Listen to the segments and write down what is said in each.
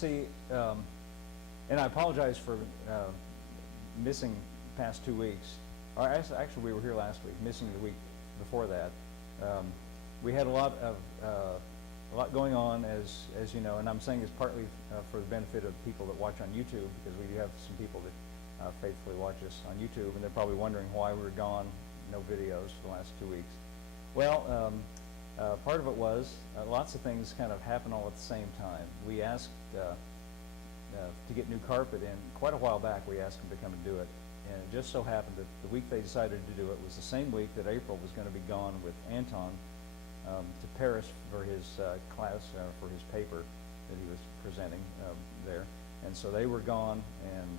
see, and I apologize for missing the past 2 weeks. Or actually, we were here last week, missing the week before that. We had a lot going on, as you know, and I'm saying this partly for the benefit of people that watch on YouTube, because we do have some people that faithfully watch us on YouTube, and they're probably wondering why we were gone, no videos for the last 2 weeks. Well, part of it was lots of things kind of happen all at the same time. We asked to get new carpet in quite a while back. We asked them to come and do it, and it just so happened that the week they decided to do it was the same week that April was going to be gone with Anton to Paris for his class, for his paper that he was presenting there. And so they were gone, and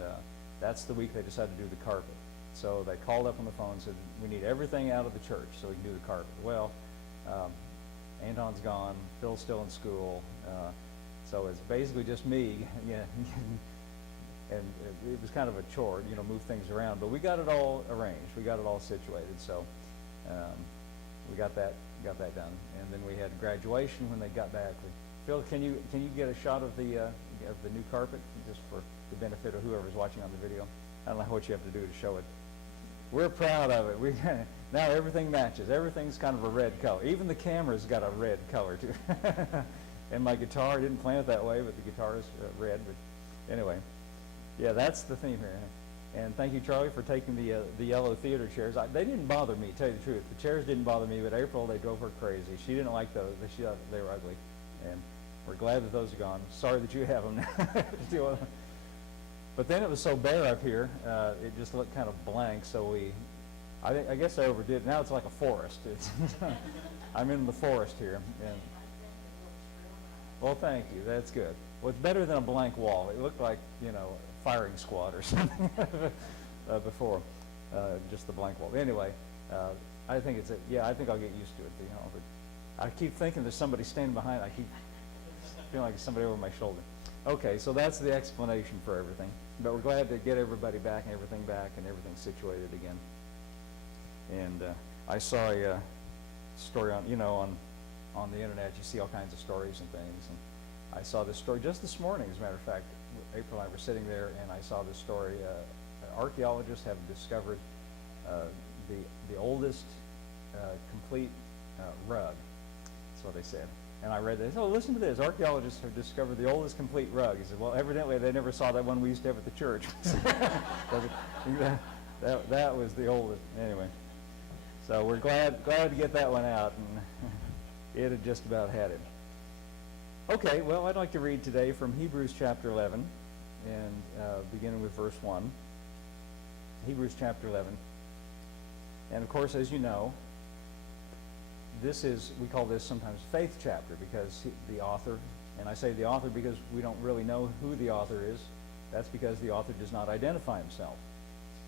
that's the week they decided to do the carpet. So they called up on the phone and said, we need everything out of the church so we can do the carpet. Well, Anton's gone, Phil's still in school, so it's basically just me, yeah, and it was kind of a chore, you know, move things around. But we got it all arranged, we got it all situated, so we got that done. And then we had graduation when they got back. Phil, can you get a shot of the new carpet, just for the benefit of whoever's watching on the video? I don't know what you have to do to show it. We're proud of it. Now everything matches. Everything's kind of a red color. Even the camera's got a red color too. And my guitar, I didn't plan it that way, but the guitar is red. But anyway, yeah, that's the theme here. And thank you, Charlie, for taking the yellow theater chairs. They didn't bother me, to tell you the truth. The chairs didn't bother me, but April, they drove her crazy. She didn't like those. She thought they were ugly. And we're glad that those are gone. Sorry that you have them now. But then it was so bare up here, it just looked kind of blank. So I guess I overdid it. Now it's like a forest. I'm in the forest here. And, well, thank you. That's good. Well, it's better than a blank wall. It looked like, you know, a firing squad or something before, just the blank wall. Anyway, I think I think I'll get used to it. You know, but I keep thinking there's somebody standing behind. I keep feeling like somebody over my shoulder. Okay, so that's the explanation for everything. But we're glad to get everybody back and everything situated again. And I saw a story on, you know, on the internet. You see all kinds of stories and things. And I saw this story just this morning, as a matter of fact. April and I were sitting there, and I saw this story. Archaeologists have discovered the oldest complete rug. That's what they said. And I read this. Oh, listen to this. Archaeologists have discovered the oldest complete rug. He said, well, evidently they never saw that one we used to have at the church. that was the oldest. Anyway, so we're glad to get that one out, and it had just about had it. Okay, well, I'd like to read today from Hebrews chapter 11, and beginning with verse 1. Hebrews chapter 11. And of course, as you know, we call this sometimes faith chapter, because the author, and I say the author because we don't really know who the author is. That's because the author does not identify himself.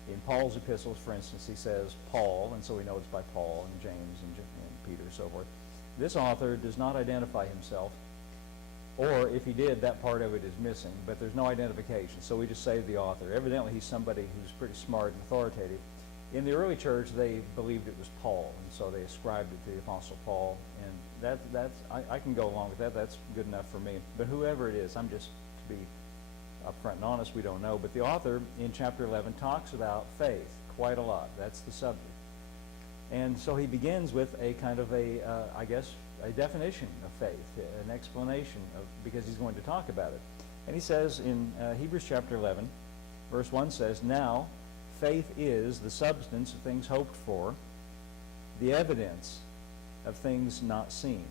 In Paul's epistles, for instance, he says Paul, and so we know it's by Paul and James and Peter and so forth. This author does not identify himself, or if he did, that part of it is missing, but there's no identification, so we just say the author. Evidently, he's somebody who's pretty smart and authoritative. In the early church, they believed it was Paul, and so they ascribed it to the Apostle Paul, and I can go along with that. That's good enough for me. But whoever it is, I'm just, to be upfront and honest, we don't know. But the author in chapter 11 talks about faith quite a lot. That's the subject. And so he begins with a kind of a definition of faith, an explanation because he's going to talk about it. And he says in Hebrews chapter 11, verse 1 says, now faith is the substance of things hoped for, the evidence of things not seen.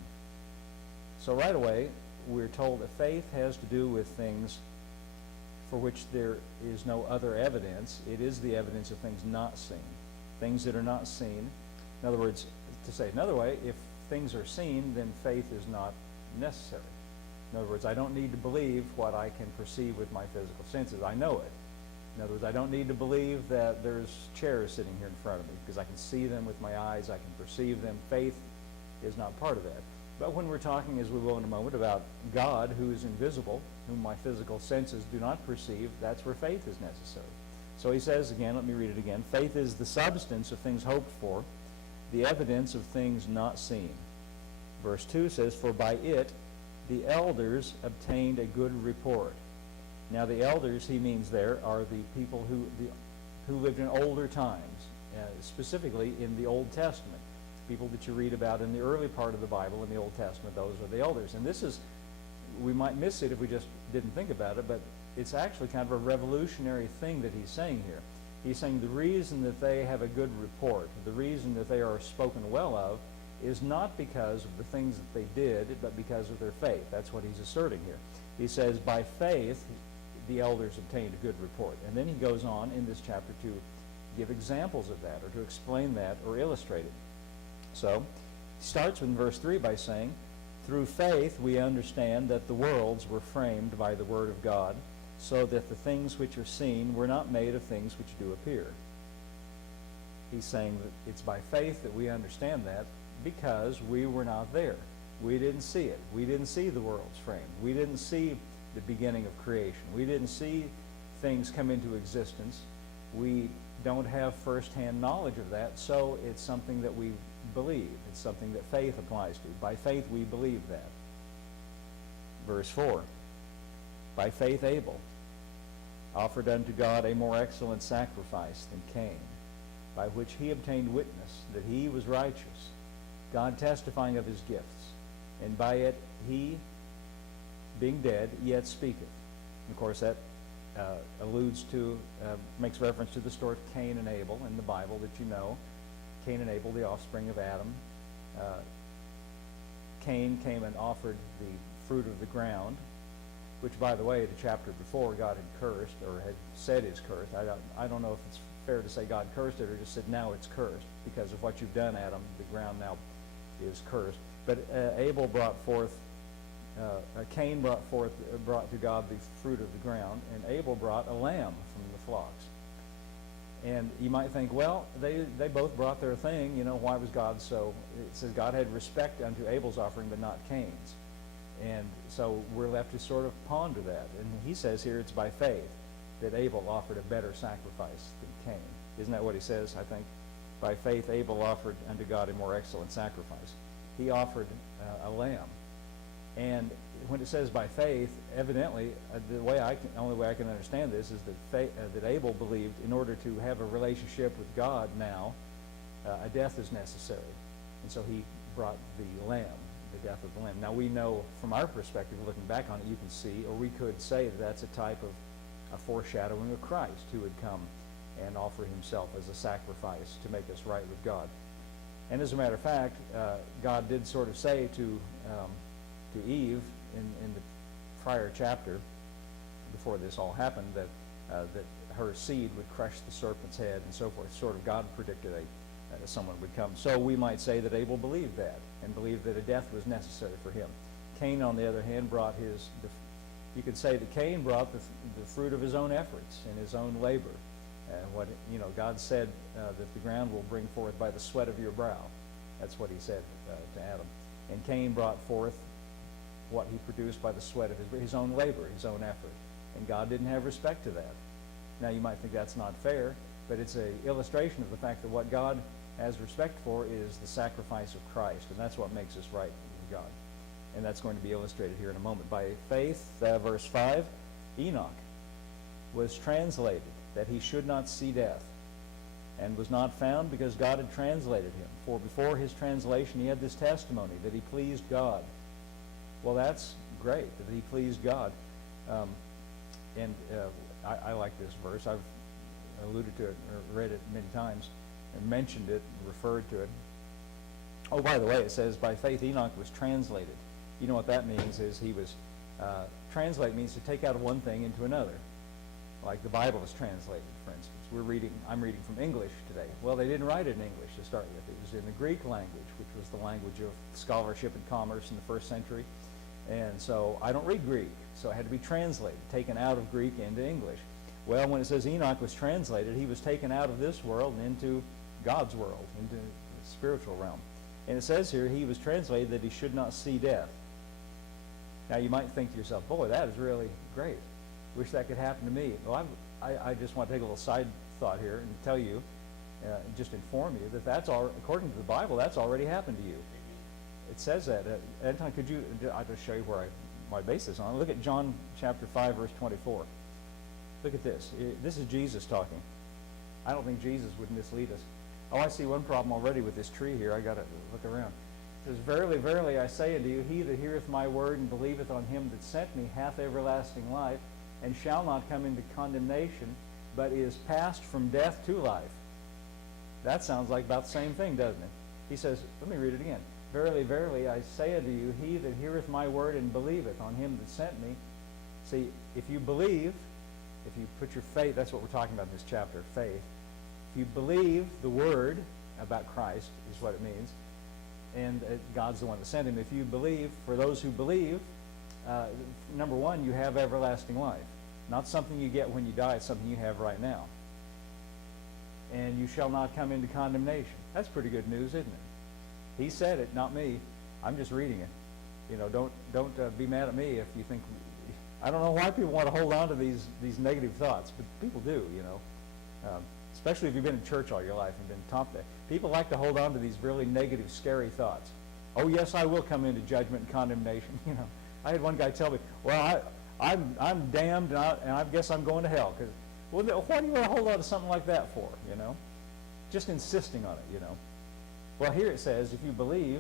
So right away, we're told that faith has to do with things for which there is no other evidence. It is the evidence of things not seen, things that are not seen. In other words, to say it another way, if things are seen, then faith is not necessary. In other words, I don't need to believe what I can perceive with my physical senses. I know it. In other words, I don't need to believe that there's chairs sitting here in front of me because I can see them with my eyes, I can perceive them. Faith is not part of that. But when we're talking, as we will in a moment, about God who is invisible, whom my physical senses do not perceive, that's where faith is necessary. So he says again, let me read it again, faith is the substance of things hoped for, the evidence of things not seen. Verse 2 says, for by it the elders obtained a good report. Now the elders, he means there, are the people who lived in older times, specifically in the Old Testament. People that you read about in the early part of the Bible in the Old Testament, those are the elders. And this is, we might miss it if we just didn't think about it, but it's actually kind of a revolutionary thing that he's saying here. He's saying the reason that they have a good report, the reason that they are spoken well of, is not because of the things that they did, but because of their faith. That's what he's asserting here. He says, by faith, the elders obtained a good report. And then he goes on in this chapter to give examples of that, or to explain that, or illustrate it. So, he starts in verse 3 by saying, through faith we understand that the worlds were framed by the word of God, so that the things which are seen were not made of things which do appear. He's saying that it's by faith that we understand that, because we were not there. We didn't see it. We didn't see the worlds framed. We didn't see the beginning of creation. We didn't see things come into existence. We don't have first-hand knowledge of that, so it's something that we believe. It's something that faith applies to. By faith we believe that. Verse 4, by faith Abel offered unto God a more excellent sacrifice than Cain, by which he obtained witness that he was righteous, God testifying of his gifts, and by it he, being dead, yet speaketh. And of course that alludes to, makes reference to the story of Cain and Abel in the Bible that you know. Cain and Abel, the offspring of Adam. Cain came and offered the fruit of the ground, which, by the way, the chapter before God had cursed, or had said is cursed. I don't know if it's fair to say God cursed it, or just said now it's cursed because of what you've done, Adam. The ground now is cursed. But Abel brought forth, Cain brought to God the fruit of the ground, and Abel brought a lamb from the flocks. And you might think, well, they both brought their thing. You know, why was God so? It says God had respect unto Abel's offering, but not Cain's. And so we're left to sort of ponder that. And he says here it's by faith that Abel offered a better sacrifice than Cain. Isn't that what he says, I think? By faith Abel offered unto God a more excellent sacrifice. He offered a lamb. And when it says by faith, evidently, only way I can understand this is that Abel believed in order to have a relationship with God now, a death is necessary. And so he brought the lamb, the death of the lamb. Now we know from our perspective, looking back on it, you can see, or we could say that that's a type of a foreshadowing of Christ, who would come and offer himself as a sacrifice to make us right with God. And as a matter of fact, God did sort of say to Eve in the prior chapter, before this all happened, that her seed would crush the serpent's head and so forth. Sort of God predicted someone would come. So we might say that Abel believed that, and believed that a death was necessary for him. Cain, on the other hand, brought you could say that Cain brought the fruit of his own efforts and his own labor. God said that the ground will bring forth by the sweat of your brow. That's what he said to Adam. And Cain brought forth what he produced by the sweat of his own labor, his own effort. And God didn't have respect to that. Now you might think that's not fair, but it's an illustration of the fact that what God has respect for is the sacrifice of Christ, and that's what makes us right with God. And that's going to be illustrated here in a moment. By faith, verse 5, Enoch was translated that he should not see death, and was not found because God had translated him. For before his translation he had this testimony that he pleased God. Well, that's great, that he pleased God. I like this verse. I've alluded to it, or read it many times, and mentioned it, and referred to it. Oh, by the way, it says, by faith Enoch was translated. You know what that means is he was, translate means to take out of one thing into another. Like the Bible is translated, for instance. I'm reading from English today. Well, they didn't write it in English to start with. It was in the Greek language, which was the language of scholarship and commerce in the first century. And so I don't read Greek, so it had to be translated, taken out of Greek into English. Well, when it says Enoch was translated, he was taken out of this world and into God's world, into the spiritual realm. And it says here, he was translated that he should not see death. Now you might think to yourself, boy, that is really great. Wish that could happen to me. Well, I just want to take a little side thought here and tell you, just inform you that according to the Bible, that's already happened to you. it says that. Anton, could you, I'll just show you where my base is on. Look at John chapter 5, verse 24. Look at this. This is Jesus talking. I don't think Jesus would mislead us. Oh, I see one problem already with this tree here. I got to look around. It says, Verily, verily, I say unto you, he that heareth my word and believeth on him that sent me hath everlasting life, and shall not come into condemnation, but is passed from death to life. That sounds like about the same thing, doesn't it? He says, let me read it again. Verily, verily, I say unto you, he that heareth my word and believeth on him that sent me. See, if you believe, if you put your faith, that's what we're talking about in this chapter, faith. If you believe the word about Christ is what it means, and God's the one that sent him. If you believe, for those who believe, number one, you have everlasting life. Not something you get when you die, it's something you have right now. And you shall not come into condemnation. That's pretty good news, isn't it? He said it, not me. I'm just reading it. You know, don't be mad at me if you think. I don't know why people want to hold on to these negative thoughts, but people do. You know, especially if you've been in church all your life and been taught that. People like to hold on to these really negative, scary thoughts. Oh yes, I will come into judgment and condemnation. You know, I had one guy tell me, "Well, I'm damned, and I guess I'm going to hell." Because, well, why do you want to hold on to something like that for? You know, just insisting on it. You know. Well, here it says, if you believe,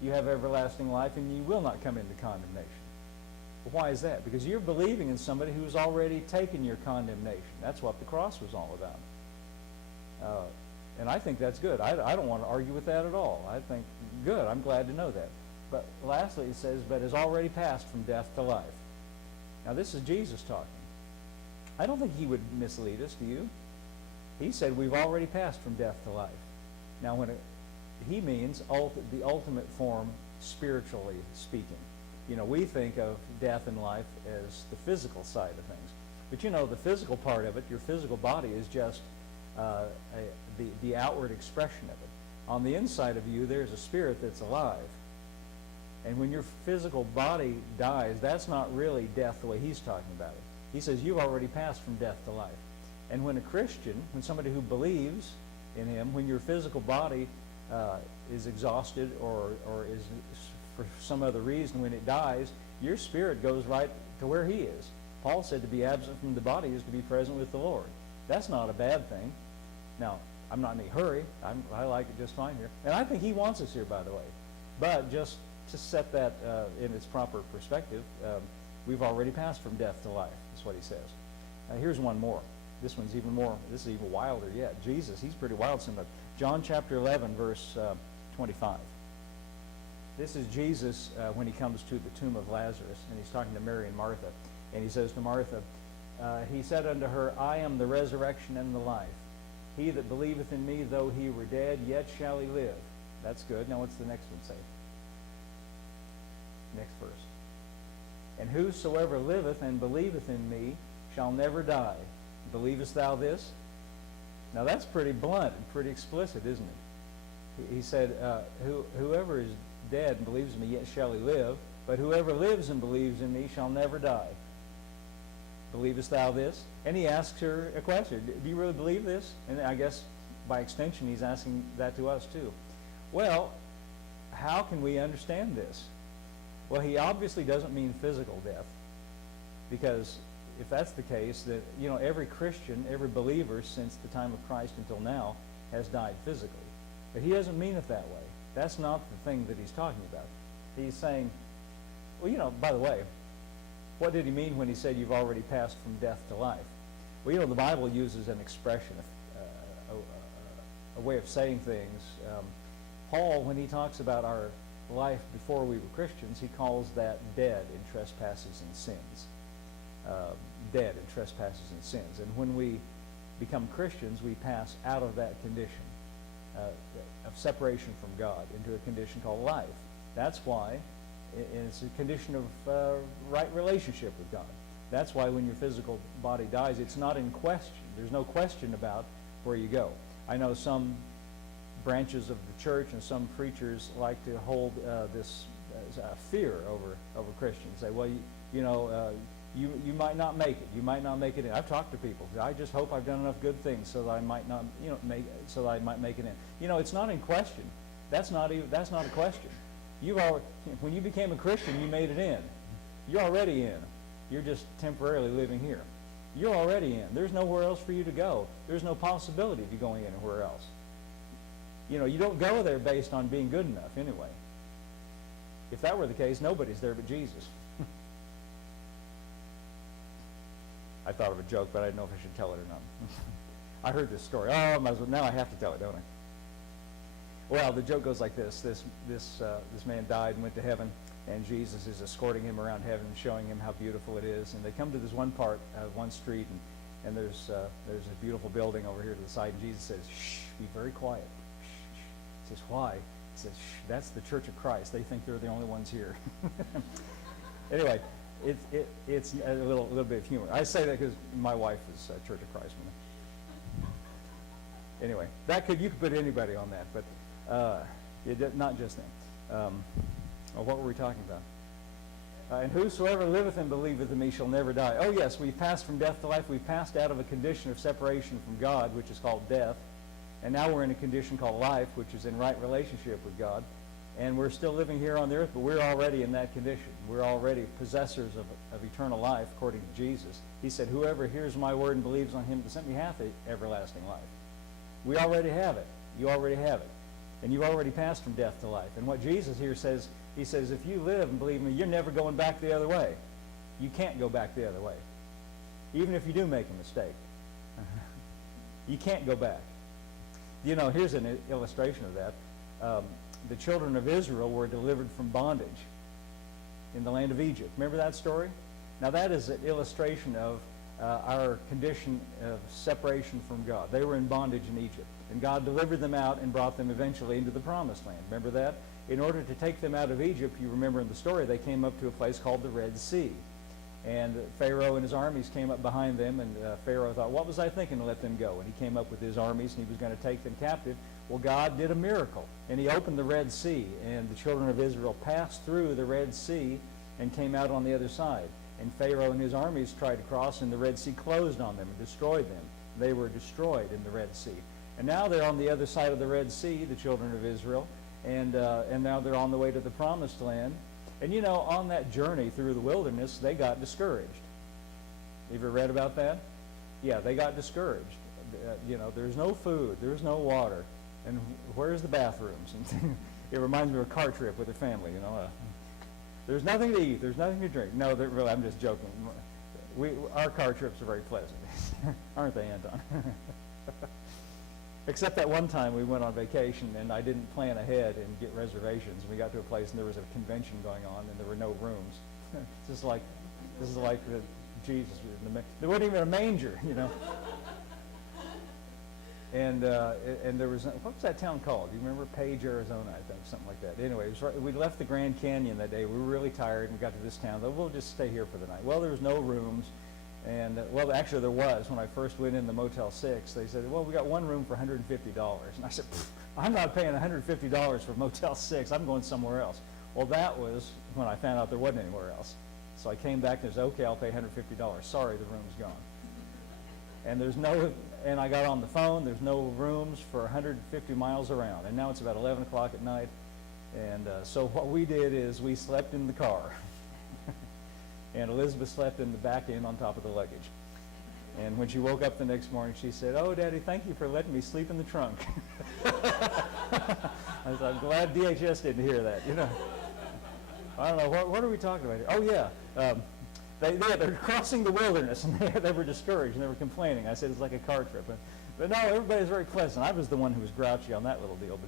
you have everlasting life, and you will not come into condemnation. Well, why is that? Because you're believing in somebody who's already taken your condemnation. That's what the cross was all about. And I think that's good. I don't want to argue with that at all. I think, good, I'm glad to know that. But lastly, it says, but has already passed from death to life. Now, this is Jesus talking. I don't think he would mislead us, do you? He said we've already passed from death to life. Now, he means the ultimate form, spiritually speaking. You know, we think of death and life as the physical side of things. But you know, the physical part of it, your physical body, is just the outward expression of it. On the inside of you, there's a spirit that's alive. And when your physical body dies, that's not really death the way he's talking about it. He says you've already passed from death to life. And when a Christian, when somebody who believes in him, when your physical body is exhausted or is for some other reason, when it dies, your spirit goes right to where he is. Paul said to be absent from the body is to be present with the Lord. That's not a bad thing. Now, I'm not in any hurry. I like it just fine here. And I think he wants us here, by the way. But just to set that in its proper perspective, we've already passed from death to life. That's what he says. Here's one more. This one's even more, this is even wilder yet. Jesus, he's pretty wild sometimes. John chapter 11, verse 25. This is Jesus when he comes to the tomb of Lazarus, and he's talking to Mary and Martha. And he says to Martha, he said unto her, I am the resurrection and the life. He that believeth in me, though he were dead, yet shall he live. That's good. Now what's the next one say? Next verse. And whosoever liveth and believeth in me shall never die. Believest thou this? Now that's pretty blunt and pretty explicit, isn't it? He said, whoever is dead and believes in me, yet shall he live. But whoever lives and believes in me shall never die. Believest thou this? And he asks her a question. Do you really believe this? And I guess by extension he's asking that to us too. Well, how can we understand this? Well, he obviously doesn't mean physical death, because if that's the case, that every Christian, every believer since the time of Christ until now has died physically. But he doesn't mean it that way. That's not the thing that he's talking about. He's saying, well, by the way, what did he mean when he said you've already passed from death to life? Well, the Bible uses an expression, a way of saying things. Paul, when he talks about our life before we were Christians, he calls that dead in trespasses and sins. Dead in trespasses and sins. And when we become Christians, we pass out of that condition of separation from God into a condition called life. That's why it's a condition of right relationship with God. That's why when your physical body dies, it's not in question. There's no question about where you go. I know some branches of the church and some preachers like to hold this fear over Christians. Say, well, you might not make it. You might not make it in. I've talked to people. I just hope I've done enough good things so that I might not, so that I might make it in. It's not in question. That's not a question. When you became a Christian, you made it in. You're already in. You're just temporarily living here. You're already in. There's nowhere else for you to go. There's no possibility of you going anywhere else. You don't go there based on being good enough anyway. If that were the case, nobody's there but Jesus. I thought of a joke, but I didn't know if I should tell it or not. I heard this story. Oh, now I have to tell it, don't I? Well, the joke goes like this. This man died and went to heaven, and Jesus is escorting him around heaven, showing him how beautiful it is. And they come to this one part, one street, and there's a beautiful building over here to the side, and Jesus says, "Shh, be very quiet." Shh, shh. He says, "Why?" He says, "Shh, that's the Church of Christ. They think they're the only ones here." Anyway, it's a little bit of humor. I say that because my wife is Church of Christ. Anyway, you could put anybody on that, but not just them. What were we talking about? And whosoever liveth and believeth in me shall never die. Oh yes, we've passed from death to life. We've passed out of a condition of separation from God, which is called death. And now we're in a condition called life, which is in right relationship with God. And we're still living here on the earth, but we're already in that condition. We're already possessors of eternal life, according to Jesus. He said, whoever hears my word and believes on him that sent me hath everlasting life. We already have it. You already have it. And you've already passed from death to life. And what Jesus here says, he says, if you live and believe me, you're never going back the other way. You can't go back the other way. Even if you do make a mistake. You can't go back. Here's an illustration of that. The children of Israel were delivered from bondage in the land of Egypt. Remember that story? Now that is an illustration of our condition of separation from God. They were in bondage in Egypt. And God delivered them out and brought them eventually into the promised land. Remember that? In order to take them out of Egypt, you remember in the story, they came up to a place called the Red Sea. And Pharaoh and his armies came up behind them, and Pharaoh thought, what was I thinking to let them go? And he came up with his armies, and he was going to take them captive. Well, God did a miracle, and he opened the Red Sea, and the children of Israel passed through the Red Sea and came out on the other side. And Pharaoh and his armies tried to cross, and the Red Sea closed on them and destroyed them. They were destroyed in the Red Sea. And now they're on the other side of the Red Sea, the children of Israel, and now they're on the way to the Promised Land. And on that journey through the wilderness, they got discouraged. You ever read about that? Yeah, they got discouraged. There's no food, there's no water, and where's the bathrooms? And it reminds me of a car trip with a family. There's nothing to eat, there's nothing to drink. No, really, I'm just joking. Our car trips are very pleasant, aren't they, Anton? Except that one time we went on vacation and I didn't plan ahead and get reservations. We got to a place and there was a convention going on and there were no rooms. This is like Jesus. There wasn't even a manger, And there was, what was that town called? Do you remember? Page, Arizona, I think, something like that. Anyway, we left the Grand Canyon that day. We were really tired and we got to this town. We'll just stay here for the night. Well, there was no rooms. And, actually there was. When I first went in the Motel 6, they said, well, we got one room for $150. And I said, I'm not paying $150 for Motel 6. I'm going somewhere else. Well, that was when I found out there wasn't anywhere else. So I came back and said, okay, I'll pay $150. Sorry, the room's gone. And I got on the phone. There's no rooms for 150 miles around. And now it's about 11 o'clock at night. And so what we did is we slept in the car. And Elizabeth slept in the back end on top of the luggage. And when she woke up the next morning, she said, oh, Daddy, thank you for letting me sleep in the trunk. I said, I'm glad DHS didn't hear that, I don't know, what are we talking about here? Oh, yeah. They're crossing the wilderness, and they were discouraged, and they were complaining. I said it's like a car trip. But no, everybody's very pleasant. I was the one who was grouchy on that little deal.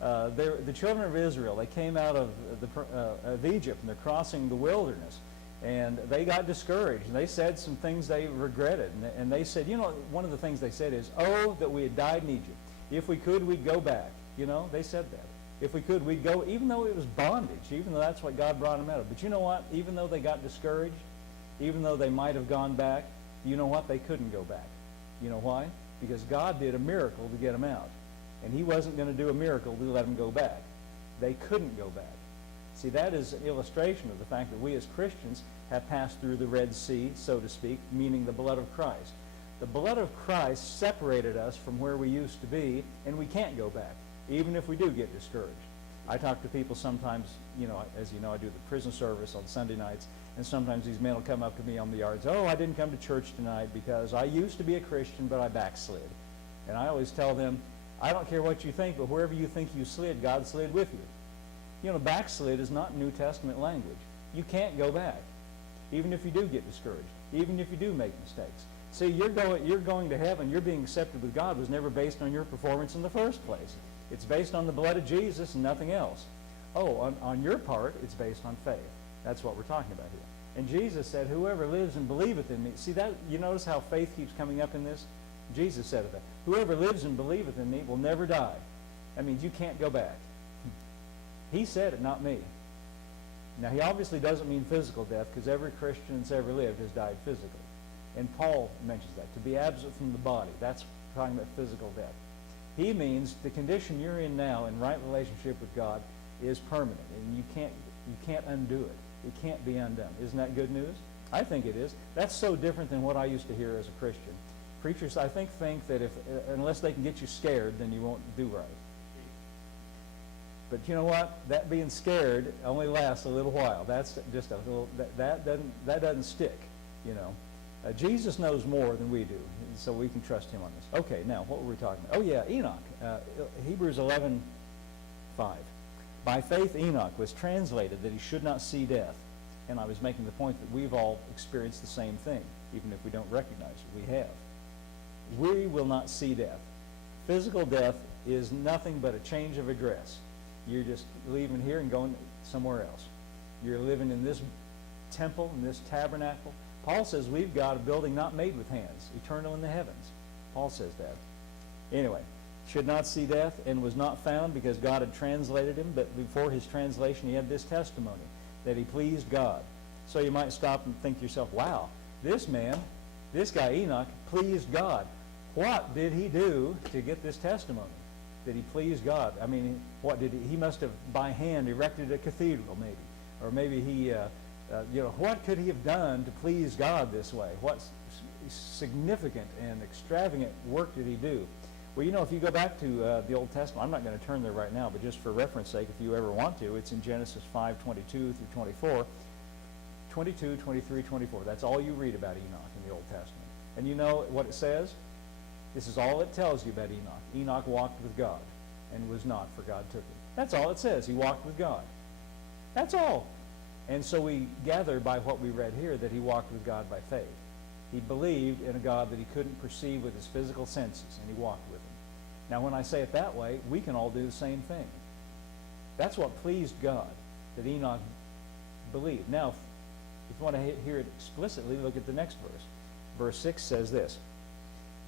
But the children of Israel, they came out of Egypt, and they're crossing the wilderness. And they got discouraged, and they said some things they regretted. And they said, one of the things they said is, oh, that we had died in Egypt. If we could, we'd go back. They said that. If we could, we'd go, even though it was bondage, even though that's what God brought them out of. But you know what? Even though they got discouraged, even though they might have gone back, you know what? They couldn't go back. You know why? Because God did a miracle to get them out. And he wasn't going to do a miracle to let them go back. They couldn't go back. See, that is an illustration of the fact that we as Christians have passed through the Red Sea, so to speak, meaning the blood of Christ. The blood of Christ separated us from where we used to be, and we can't go back, even if we do get discouraged. I talk to people sometimes, as you know, I do the prison service on Sunday nights, and sometimes these men will come up to me on the yards, oh, I didn't come to church tonight because I used to be a Christian, but I backslid. And I always tell them, I don't care what you think, but wherever you think you slid, God slid with you. Backslid is not New Testament language. You can't go back, even if you do get discouraged, even if you do make mistakes. See, you're going to heaven, you're being accepted with God was never based on your performance in the first place. It's based on the blood of Jesus and nothing else. Oh, on your part, it's based on faith. That's what we're talking about here. And Jesus said, whoever lives and believeth in me. See that? You notice how faith keeps coming up in this? Jesus said that. Whoever lives and believeth in me will never die. That means you can't go back. He said it, not me. Now, he obviously doesn't mean physical death, because every Christian that's ever lived has died physically. And Paul mentions that, to be absent from the body. That's talking about physical death. He means the condition you're in now in right relationship with God is permanent, and you can't undo it. It can't be undone. Isn't that good news? I think it is. That's so different than what I used to hear as a Christian. Preachers, I think that unless they can get you scared, then you won't do right. But you know what? That being scared only lasts a little while. That's just a little. That doesn't stick. Jesus knows more than we do, so we can trust him on this. Okay, now what were we talking about? Oh yeah, Enoch. Hebrews 11:5. By faith Enoch was translated that he should not see death. And I was making the point that we've all experienced the same thing, even if we don't recognize it. We have. We will not see death. Physical death is nothing but a change of address. You're just leaving here and going somewhere else. You're living in this temple, in this tabernacle. Paul says we've got a building not made with hands, eternal in the heavens. Paul says that. Anyway, should not see death and was not found because God had translated him, but before his translation he had this testimony, that he pleased God. So you might stop and think to yourself, wow, this guy Enoch pleased God. What did he do to get this testimony? That he pleased God? I mean, what did he must have by hand erected a cathedral maybe. Or maybe he, what could he have done to please God this way? What significant and extravagant work did he do? Well, if you go back to the Old Testament, I'm not going to turn there right now, but just for reference sake, if you ever want to, it's in Genesis 5:22 through 24, 22, 23, 24. That's all you read about Enoch in the Old Testament. And you know what it says? This is all it tells you about Enoch. Enoch walked with God and was not, for God took him. That's all it says. He walked with God. That's all. And so we gather by what we read here that he walked with God by faith. He believed in a God that he couldn't perceive with his physical senses, and he walked with him. Now, when I say it that way, we can all do the same thing. That's what pleased God, that Enoch believed. Now, if you want to hear it explicitly, look at the next verse. Verse 6 says this,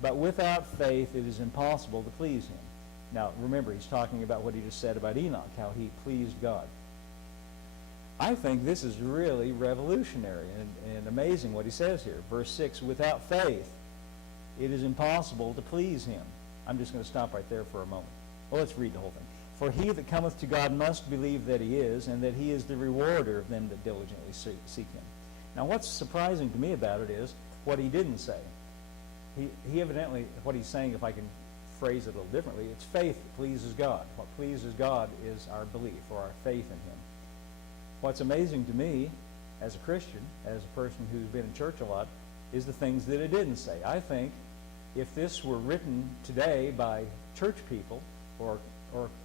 but without faith it is impossible to please him. Now, remember, he's talking about what he just said about Enoch, how he pleased God. I think this is really revolutionary and amazing what he says here. Verse 6, without faith it is impossible to please him. I'm just going to stop right there for a moment. Well, let's read the whole thing. For he that cometh to God must believe that he is, and that he is the rewarder of them that diligently seek him. Now, what's surprising to me about it is what he didn't say. He evidently, what he's saying, if I can phrase it a little differently, it's faith that pleases God. What pleases God is our belief or our faith in him. What's amazing to me as a Christian, as a person who's been in church a lot, is the things that it didn't say. I think if this were written today by church people or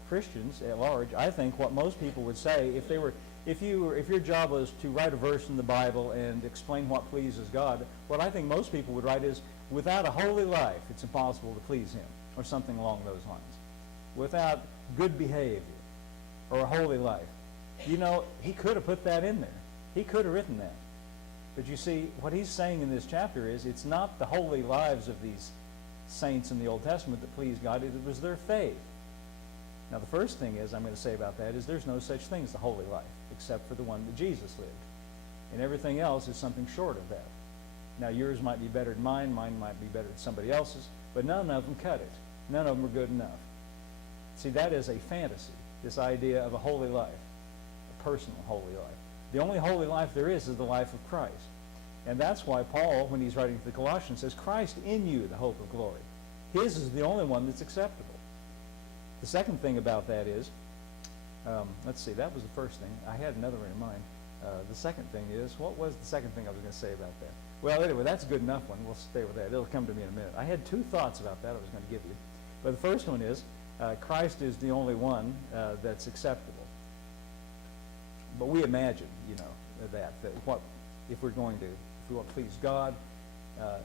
Christians at large, I think what most people would say, if your job was to write a verse in the Bible and explain what pleases God, what I think most people would write is, without a holy life, it's impossible to please him, or something along those lines. Without good behavior or a holy life. He could have put that in there. He could have written that. But you see, what he's saying in this chapter is, it's not the holy lives of these saints in the Old Testament that pleased God, it was their faith. Now, the first thing I'm going to say about that is there's no such thing as the holy life, except for the one that Jesus lived. And everything else is something short of that. Now, yours might be better than mine might be better than somebody else's, but none of them cut it. None of them are good enough. See, that is a fantasy, this idea of a holy life, a personal holy life. The only holy life there is the life of Christ. And that's why Paul, when he's writing to the Colossians, says, Christ in you, the hope of glory. His is the only one that's acceptable. The second thing about that is, Let's see, that was the first thing. I had another one in mind. The second thing is, what was the second thing I was going to say about that? Well, anyway, that's a good enough one. We'll stay with that. It'll come to me in a minute. I had two thoughts about that I was going to give you. But the first one is, Christ is the only one that's acceptable. But we imagine, that what if we're going to, if we want to please God,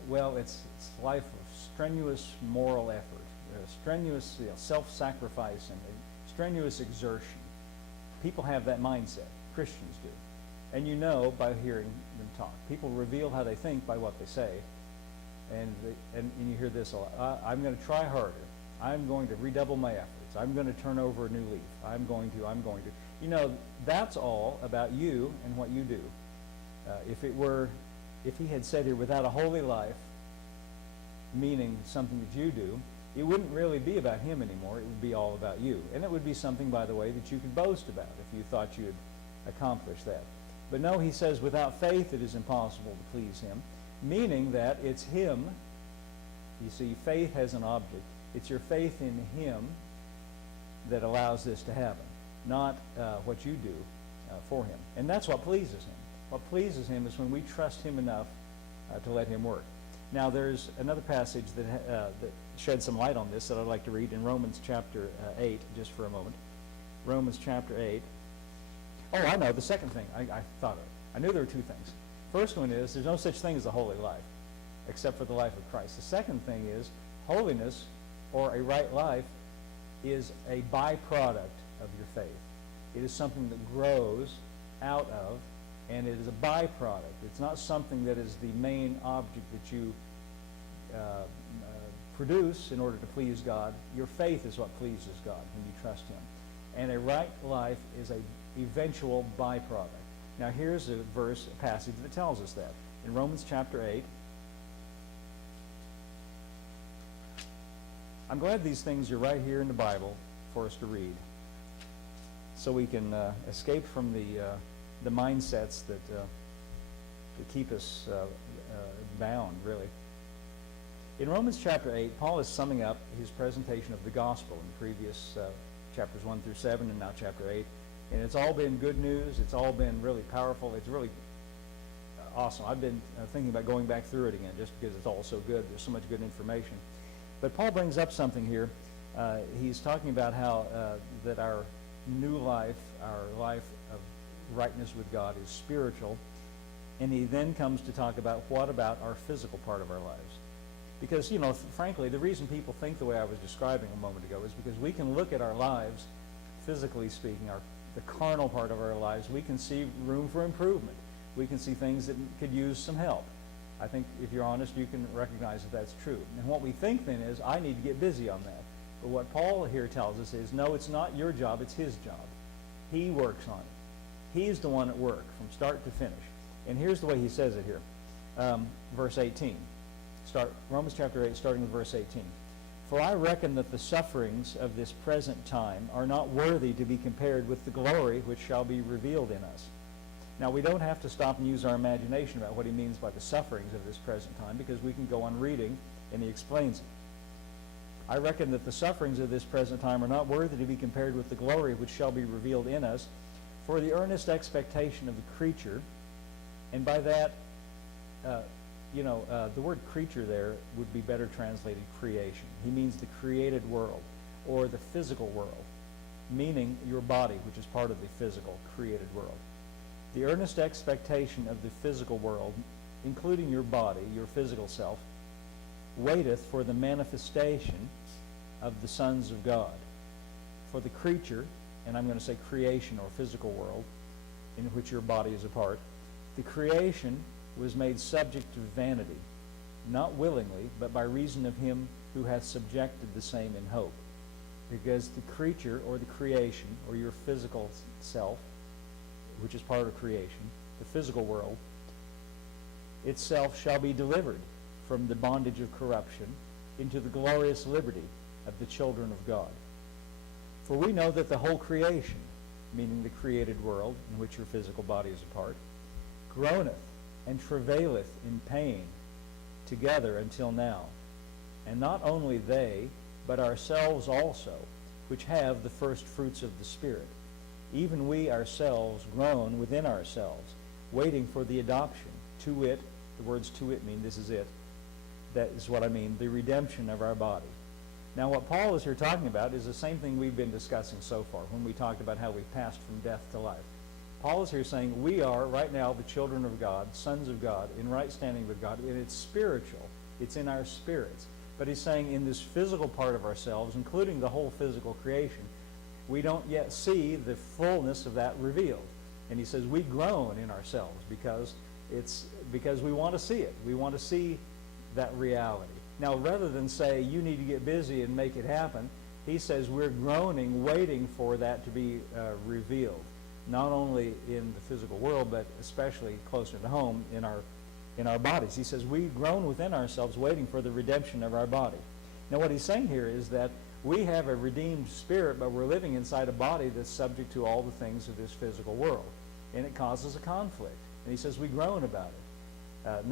well, it's a life of strenuous moral effort, strenuous self-sacrifice, and strenuous exertion. People have that mindset. Christians do. And by hearing them talk. People reveal how they think by what they say. And you hear this a lot. I'm going to try harder. I'm going to redouble my efforts. I'm going to turn over a new leaf. I'm going to. That's all about you and what you do. If he had said here, without a holy life, meaning something that you do, it wouldn't really be about him anymore. It would be all about you. And it would be something, by the way, that you could boast about if you thought you had accomplished that. But no, he says, without faith it is impossible to please him, meaning that it's him. You see, faith has an object. It's your faith in him that allows this to happen, not what you do for him. And that's what pleases him. What pleases him is when we trust him enough to let him work. Now, there's another passage that sheds some light on this that I'd like to read in Romans chapter 8, just for a moment. Romans chapter 8. Oh, I know, the second thing I thought of. I knew there were two things. First one is, there's no such thing as a holy life, except for the life of Christ. The second thing is, holiness, or a right life, is a byproduct of your faith. It is something that grows out of, and it is a byproduct. It's not something that is the main object that you produce in order to please God. Your faith is what pleases God when you trust him. And a right life is an eventual byproduct. Now here's a passage that tells us that. In Romans chapter 8, I'm glad these things are right here in the Bible for us to read, so we can escape from the mindsets that keep us bound, really. In Romans chapter 8, Paul is summing up his presentation of the gospel in the previous chapters 1 through 7 and now chapter 8. And it's all been good news. It's all been really powerful. It's really awesome. I've been thinking about going back through it again just because it's all so good. There's so much good information. But Paul brings up something here. He's talking about how that our new life, our life of rightness with God, is spiritual. And he then comes to talk about what about our physical part of our lives. Because, frankly, the reason people think the way I was describing a moment ago is because we can look at our lives, physically speaking, the carnal part of our lives, we can see room for improvement. We can see things that could use some help. I think if you're honest, you can recognize that that's true. And what we think then is, I need to get busy on that. But what Paul here tells us is, no, it's not your job, it's his job. He works on it. He's the one at work from start to finish. And here's the way he says it here. Verse 18. Romans chapter 8, starting with verse 18. For I reckon that the sufferings of this present time are not worthy to be compared with the glory which shall be revealed in us. Now, we don't have to stop and use our imagination about what he means by the sufferings of this present time, because we can go on reading, and he explains it. I reckon that the sufferings of this present time are not worthy to be compared with the glory which shall be revealed in us, for the earnest expectation of the creature, and by that, the word creature there would be better translated creation. He means the created world, or the physical world, meaning your body, which is part of the physical created world. The earnest expectation of the physical world, including your body, your physical self, waiteth for the manifestation of the sons of God. For the creature, and I'm going to say creation or physical world, in which your body is a part, the creation was made subject to vanity, not willingly, but by reason of him who hath subjected the same in hope. Because the creature, or the creation, or your physical self, which is part of creation, the physical world, itself shall be delivered from the bondage of corruption into the glorious liberty of the children of God. For we know that the whole creation, meaning the created world in which your physical body is a part, groaneth and travaileth in pain together until now. And not only they, but ourselves also, which have the first fruits of the Spirit, even we ourselves groan within ourselves, waiting for the adoption, to wit, the words to wit mean this is it. That is what I mean, the redemption of our body. Now what Paul is here talking about is the same thing we've been discussing so far when we talked about how we passed from death to life. Paul is here saying we are right now the children of God, sons of God, in right standing with God, and it's spiritual. It's in our spirits. But he's saying in this physical part of ourselves, including the whole physical creation, we don't yet see the fullness of that revealed. And he says we groan in ourselves because we want to see it. We want to see that reality. Now, rather than say you need to get busy and make it happen, he says we're groaning, waiting for that to be revealed, not only in the physical world, but especially closer to home in our bodies. He says we groan within ourselves, waiting for the redemption of our body. Now, what he's saying here is that we have a redeemed spirit, but we're living inside a body that's subject to all the things of this physical world, and it causes a conflict. And he says we groan about it.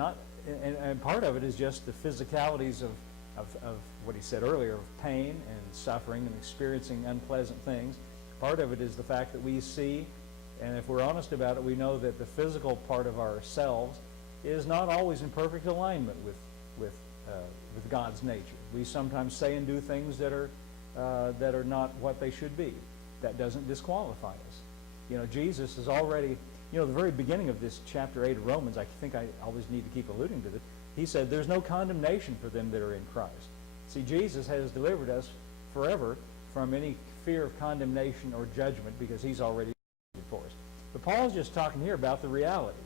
And part of it is just the physicalities of what he said earlier, of pain and suffering and experiencing unpleasant things. Part of it is the fact that we see, and if we're honest about it, we know that the physical part of ourselves is not always in perfect alignment with God's nature. We sometimes say and do things that are not what they should be. That doesn't disqualify us. Jesus is already. The very beginning of this chapter 8 of Romans, I think I always need to keep alluding to this, he said there's no condemnation for them that are in Christ. See, Jesus has delivered us forever from any fear of condemnation or judgment because he's already for us. But Paul's just talking here about the reality.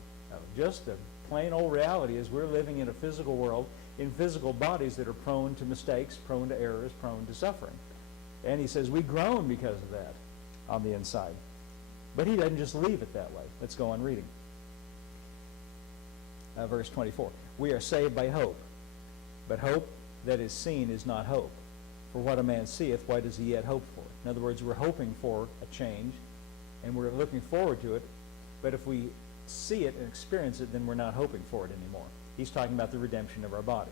Just the plain old reality is we're living in a physical world, in physical bodies that are prone to mistakes, prone to errors, prone to suffering. And he says we groan because of that on the inside. But he doesn't just leave it that way. Let's go on reading. Verse 24. We are saved by hope, but hope that is seen is not hope. For what a man seeth, why does he yet hope for? In other words, we're hoping for a change, and we're looking forward to it, but if we see it and experience it, then we're not hoping for it anymore. He's talking about the redemption of our bodies.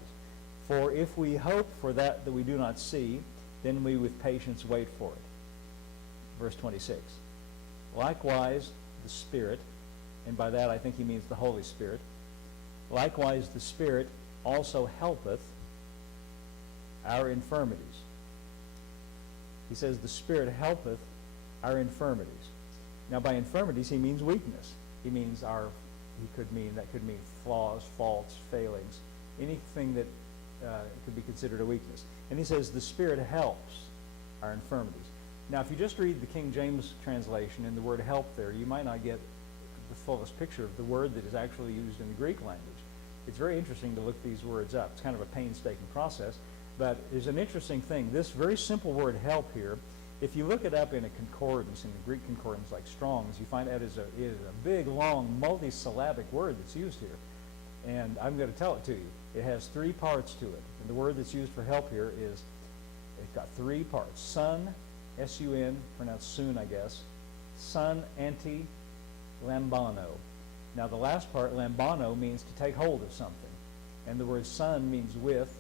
For if we hope for that we do not see, then we with patience wait for it. Verse 26. Likewise, the Spirit, and by that I think he means the Holy Spirit, likewise the Spirit also helpeth our infirmities. He says the Spirit helpeth our infirmities. Now by infirmities he means weakness. That could mean flaws, faults, failings, anything that could be considered a weakness. And he says the Spirit helps our infirmities. Now, if you just read the King James translation and the word help there, you might not get the fullest picture of the word that is actually used in the Greek language. It's very interesting to look these words up. It's kind of a painstaking process, but there's an interesting thing. This very simple word help here, if you look it up in a concordance, in the Greek concordance like Strong's, you find that is a big, long, multisyllabic word that's used here. And I'm going to tell it to you. It has three parts to it. And the word that's used for help here it's got three parts. Sun, S-U-N, pronounced soon, I guess. Sun, anti, lambano. Now the last part, lambano, means to take hold of something. And the word sun means with,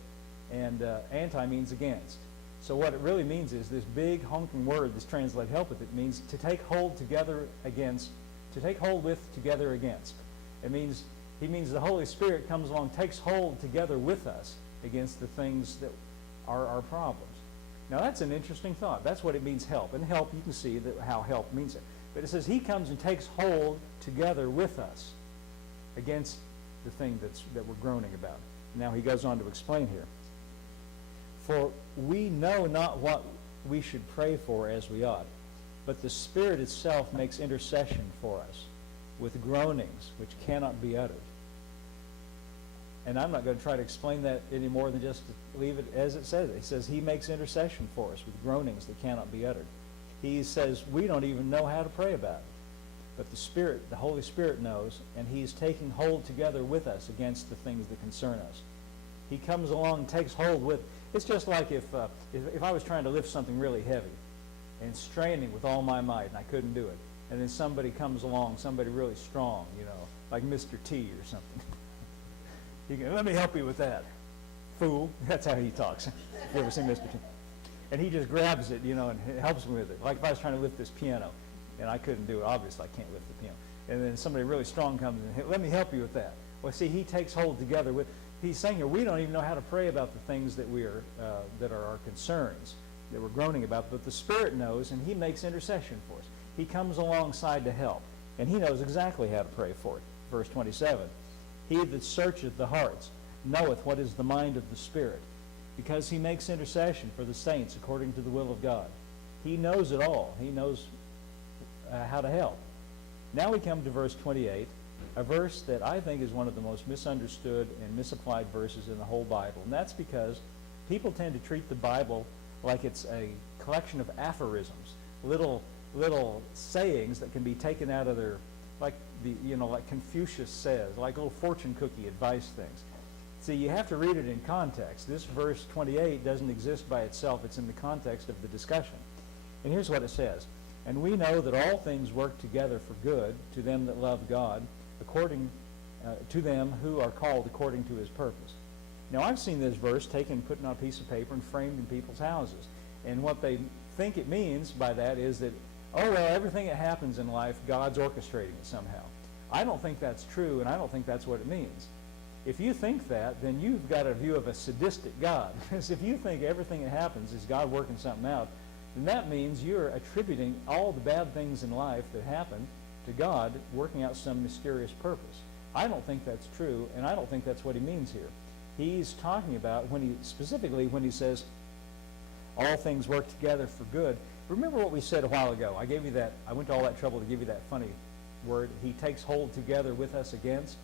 and anti means against. So what it really means is this big honking word that's translated help with it means to take hold together against, to take hold with together against. It means, he means the Holy Spirit comes along, takes hold together with us against the things that are our problems. Now that's an interesting thought. That's what it means help. And help, you can see how help means it. But it says he comes and takes hold together with us against the thing that we're groaning about. Now he goes on to explain here. For we know not what we should pray for as we ought, but the Spirit itself makes intercession for us with groanings which cannot be uttered. And I'm not going to try to explain that any more than just to leave it as it says. He says he makes intercession for us with groanings that cannot be uttered. He says we don't even know how to pray about it. But the Spirit, the Holy Spirit knows, and he's taking hold together with us against the things that concern us. He comes along and takes hold with. It's just like if I was trying to lift something really heavy and straining with all my might and I couldn't do it. And then somebody comes along, somebody really strong, like Mr. T or something. You can, let me help you with that. Fool. That's how he talks. You ever seen Mr. T? And he just grabs it, and helps me with it. Like if I was trying to lift this piano. and I couldn't do it. Obviously, I can't lift the piano. And then somebody really strong comes in, let me help you with that. Well, see, he takes hold together with, he's saying here, we don't even know how to pray about the things that that are our concerns, that we're groaning about, but the Spirit knows, and he makes intercession for us. He comes alongside to help, and he knows exactly how to pray for it. Verse 27, he that searcheth the hearts knoweth what is the mind of the Spirit, because he makes intercession for the saints according to the will of God. He knows it all. He knows how to help. Now we come to verse 28, a verse that I think is one of the most misunderstood and misapplied verses in the whole Bible. And that's because people tend to treat the Bible like it's a collection of aphorisms, little sayings that can be taken out of their, like Confucius says, like little fortune cookie advice things. See, you have to read it in context. This verse 28 doesn't exist by itself. It's in the context of the discussion. And here's what it says. And we know that all things work together for good to them that love God, according to them who are called according to his purpose. Now, I've seen this verse taken, put on a piece of paper, and framed in people's houses. And what they think it means by that is that, oh, well, everything that happens in life, God's orchestrating it somehow. I don't think that's true, and I don't think that's what it means. If you think that, then you've got a view of a sadistic God. Because if you think everything that happens is God working something out, then that means you're attributing all the bad things in life that happen to God working out some mysterious purpose. I don't think that's true, and I don't think that's what he means here. He's talking about, specifically when he says, all things work together for good. Remember what we said a while ago. I went to all that trouble to give you that funny word. He takes hold together with us against.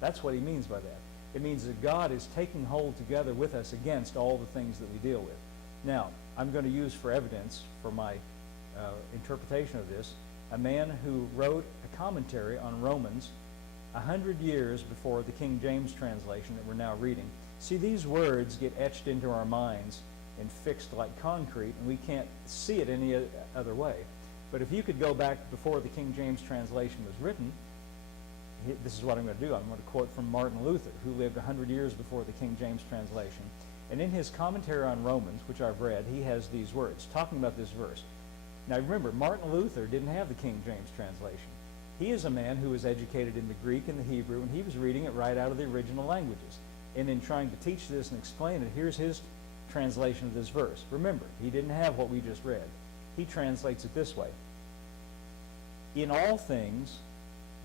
That's what he means by that. It means that God is taking hold together with us against all the things that we deal with. Now, I'm going to use for evidence for my interpretation of this a man who wrote a commentary on Romans 100 years before the King James translation that we're now reading. See, these words get etched into our minds and fixed like concrete, and we can't see it any other way. But if you could go back before the King James translation was written, this is what I'm going to do. I'm going to quote from Martin Luther, who lived 100 years before the King James translation. And in his commentary on Romans, which I've read, he has these words, talking about this verse. Now remember, Martin Luther didn't have the King James translation. He is a man who was educated in the Greek and the Hebrew, and he was reading it right out of the original languages. And in trying to teach this and explain it, here's his translation of this verse. Remember, he didn't have what we just read. He translates it this way. In all things,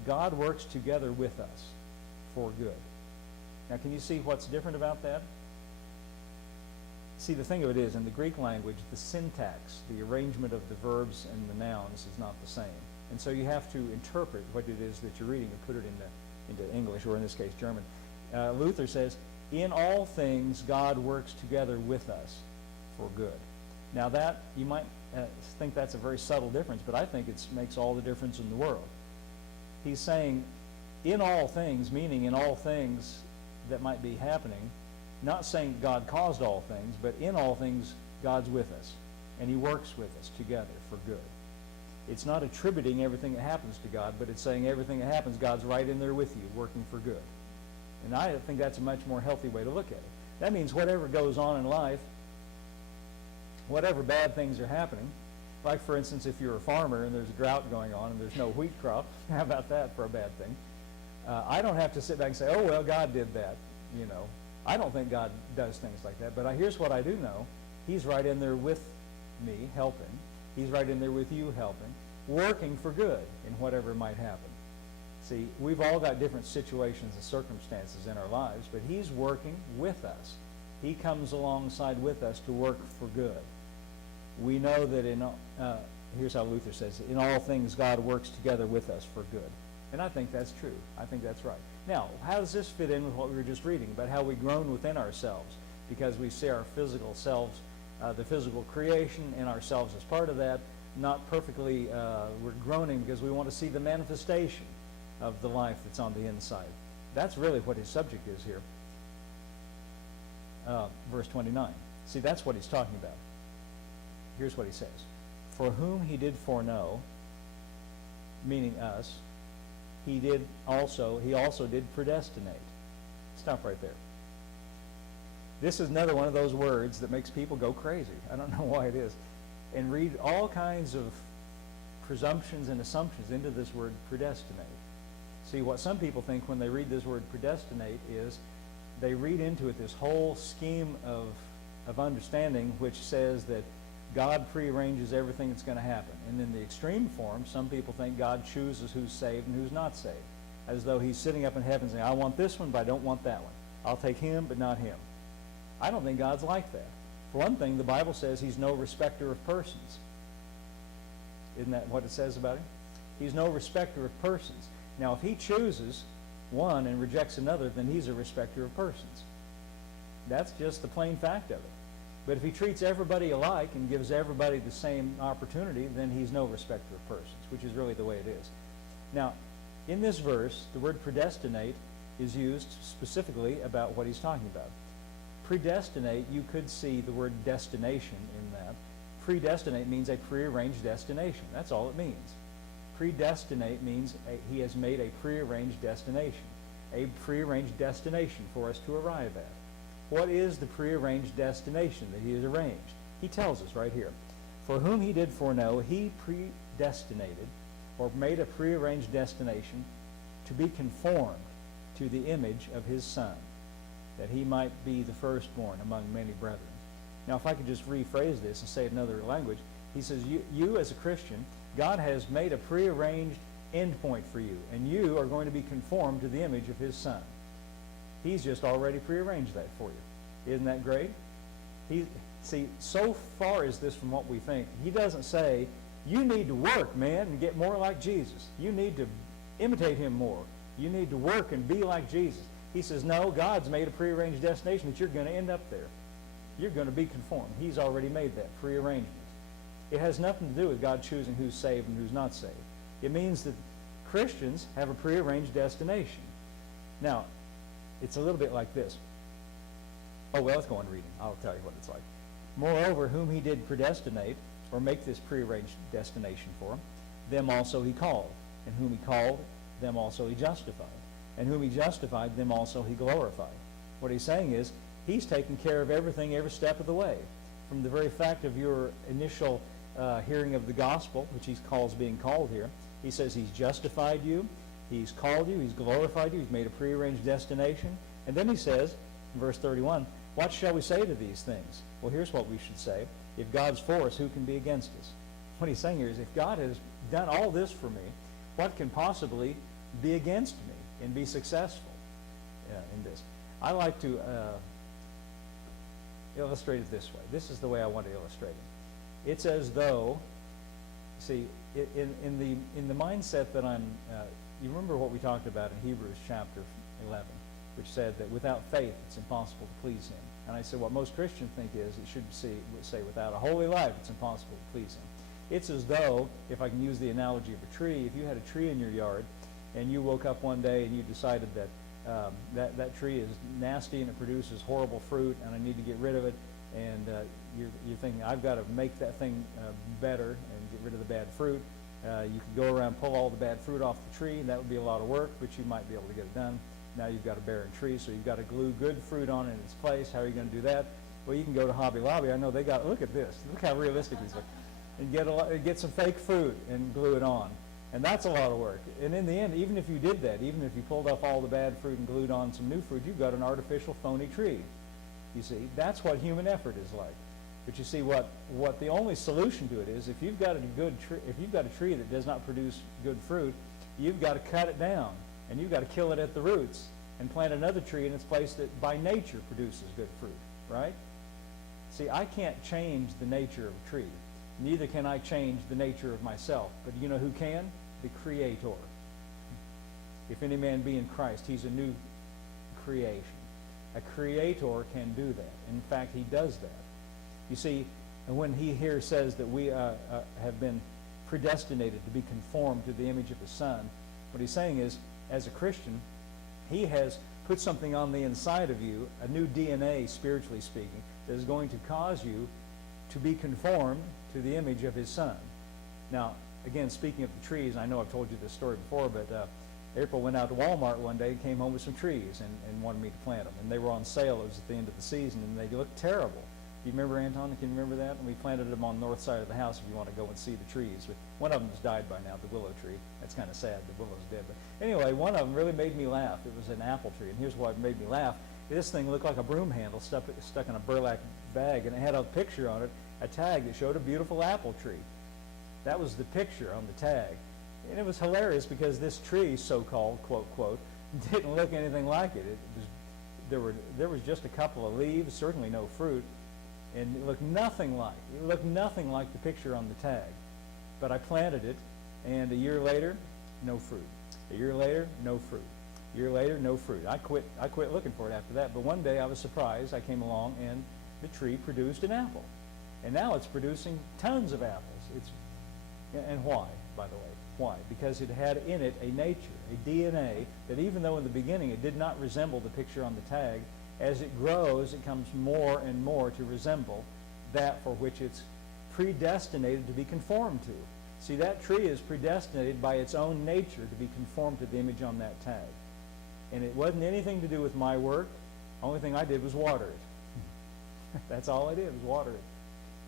God works together with us for good. Now, can you see what's different about that? See, the thing of it is, in the Greek language, the syntax, the arrangement of the verbs and the nouns is not the same. And so you have to interpret what it is that you're reading and put it into English, or in this case, German. Luther says, in all things, God works together with us for good. Now that, you might think that's a very subtle difference, but I think it makes all the difference in the world. He's saying, in all things, meaning in all things that might be happening, not saying God caused all things, but in all things, God's with us, and he works with us together for good. It's not attributing everything that happens to God, but it's saying everything that happens, God's right in there with you, working for good. And I think that's a much more healthy way to look at it. That means whatever goes on in life, whatever bad things are happening, like for instance, if you're a farmer and there's a drought going on and there's no wheat crop, how about that for a bad thing? I don't have to sit back and say, oh, well, God did that, you know. I don't think God does things like that, but here's what I do know. He's right in there with me, helping. He's right in there with you, helping, working for good in whatever might happen. See, we've all got different situations and circumstances in our lives, but he's working with us. He comes alongside with us to work for good. We know that here's how Luther says it, in all things God works together with us for good. And I think that's true. I think that's right. Now, how does this fit in with what we were just reading about how we groan within ourselves? Because we see our physical selves, the physical creation and ourselves as part of that, not perfectly, we're groaning because we want to see the manifestation of the life that's on the inside. That's really what his subject is here. Verse 29. See, that's what he's talking about. Here's what he says. For whom he did foreknow, meaning us, he also did predestinate. Stop right there. This is another one of those words that makes people go crazy. I don't know why it is. And read all kinds of presumptions and assumptions into this word predestinate. See, what some people think when they read this word predestinate is they read into it this whole scheme of understanding which says that God prearranges everything that's going to happen. And in the extreme form, some people think God chooses who's saved and who's not saved, as though he's sitting up in heaven saying, I want this one, but I don't want that one. I'll take him, but not him. I don't think God's like that. For one thing, the Bible says he's no respecter of persons. Isn't that what it says about him? He's no respecter of persons. Now, if he chooses one and rejects another, then he's a respecter of persons. That's just the plain fact of it. But if he treats everybody alike and gives everybody the same opportunity, then he's no respecter of persons, which is really the way it is. Now, in this verse, the word predestinate is used specifically about what he's talking about. Predestinate, you could see the word destination in that. Predestinate means a prearranged destination. That's all it means. Predestinate means he has made a prearranged destination. A prearranged destination for us to arrive at. What is the prearranged destination that he has arranged? He tells us right here. For whom he did foreknow, he predestinated, or made a prearranged destination, to be conformed to the image of his Son, that he might be the firstborn among many brethren. Now, if I could just rephrase this and say it in another language, he says, you as a Christian, God has made a prearranged endpoint for you, and you are going to be conformed to the image of his Son. He's just already prearranged that for you. Isn't that great? See, so far is this from what we think. He doesn't say, you need to work, man, and get more like Jesus. You need to imitate him more. You need to work and be like Jesus. He says, no, God's made a prearranged destination that you're going to end up there. You're going to be conformed. He's already made that prearrangement. It has nothing to do with God choosing who's saved and who's not saved. It means that Christians have a prearranged destination. Now, it's a little bit like this. Oh, well, let's go on reading. I'll tell you what it's like. Moreover, whom he did predestinate, or make this prearranged destination for him, them also he called. And whom he called, them also he justified. And whom he justified, them also he glorified. What he's saying is, he's taking care of everything every step of the way. From the very fact of your initial hearing of the gospel, which he calls being called here, he says he's justified you, he's called you, he's glorified you, he's made a prearranged destination. And then he says, in verse 31, what shall we say to these things? Well, here's what we should say. If God's for us, who can be against us? What he's saying here is, if God has done all this for me, what can possibly be against me and be successful in this? I like to illustrate it this way. This is the way I want to illustrate it. It's as though, see, in the mindset that I'm, you remember what we talked about in Hebrews chapter 11, which said that without faith it's impossible to please him. And I said what most Christians think is it should say without a holy life it's impossible to please him. It's as though, if I can use the analogy of a tree, if you had a tree in your yard and you woke up one day and you decided that that tree is nasty and it produces horrible fruit and I need to get rid of it, and you're thinking, I've got to make that thing better and get rid of the bad fruit. You could go around, pull all the bad fruit off the tree, and that would be a lot of work, but you might be able to get it done. Now you've got a barren tree, so you've got to glue good fruit on it in its place. How are you going to do that? Well, you can go to Hobby Lobby. I know they got, look at this. Look how realistic these are. And get some fake fruit and glue it on. And that's a lot of work. And in the end, even if you did that, even if you pulled off all the bad fruit and glued on some new fruit, you've got an artificial phony tree. You see, that's what human effort is like. But you see, what the only solution to it is, if you've got a tree that does not produce good fruit, you've got to cut it down, and you've got to kill it at the roots, and plant another tree in its place that by nature produces good fruit, right? See, I can't change the nature of a tree. Neither can I change the nature of myself. But you know who can? The Creator. If any man be in Christ, he's a new creation. A Creator can do that. In fact, he does that. You see, when he here says that we have been predestinated to be conformed to the image of his Son, what he's saying is, as a Christian, he has put something on the inside of you, a new DNA, spiritually speaking, that is going to cause you to be conformed to the image of his Son. Now, again, speaking of the trees, I know I've told you this story before, but April went out to Walmart one day, came home with some trees and wanted me to plant them. And they were on sale. It was at the end of the season, and they looked terrible. Do you remember, Anton? Can you remember that? And we planted them on the north side of the house if you want to go and see the trees. But one of them's died by now, the willow tree. That's kind of sad. The willow's dead. But anyway, one of them really made me laugh. It was an apple tree. And here's what made me laugh. This thing looked like a broom handle stuck in a burlap bag, and it had a picture on it, a tag that showed a beautiful apple tree. That was the picture on the tag. And it was hilarious because this tree, so-called, quote, quote, didn't look anything like it. There was just a couple of leaves, certainly no fruit. And it looked nothing like the picture on the tag. But I planted it, and a year later, no fruit. A year later, no fruit. A year later, no fruit. I quit looking for it after that. But one day I was surprised. I came along, and the tree produced an apple. And now it's producing tons of apples. And why, by the way? Why? Because it had in it a nature, a DNA, that even though in the beginning it did not resemble the picture on the tag, as it grows, it comes more and more to resemble that for which it's predestinated to be conformed to. See, that tree is predestinated by its own nature to be conformed to the image on that tag. And it wasn't anything to do with my work. The only thing I did was water it. That's all I did, was water it.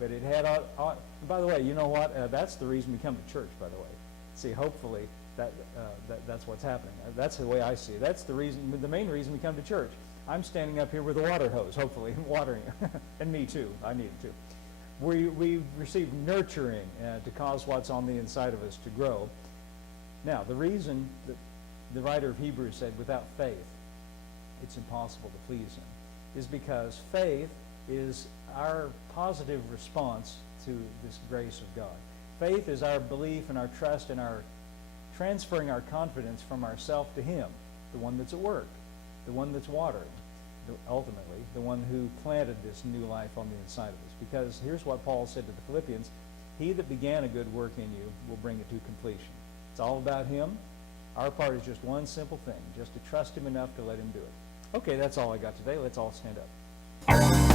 But it had, and by the way, you know what? That's the reason we come to church, by the way. See, hopefully that's what's happening. That's the way I see it. That's the reason, the main reason we come to church. I'm standing up here with a water hose, hopefully, watering it. And me too. I need it too. We receive nurturing to cause what's on the inside of us to grow. Now, the reason that the writer of Hebrews said, without faith, it's impossible to please him, is because faith is our positive response to this grace of God. Faith is our belief and our trust and our transferring our confidence from ourself to him, the one that's at work, the one that's watering, ultimately, the one who planted this new life on the inside of us. Because here's what Paul said to the Philippians, he that began a good work in you will bring it to completion. It's all about him. Our part is just one simple thing, just to trust him enough to let him do it. Okay, that's all I got today. Let's all stand up.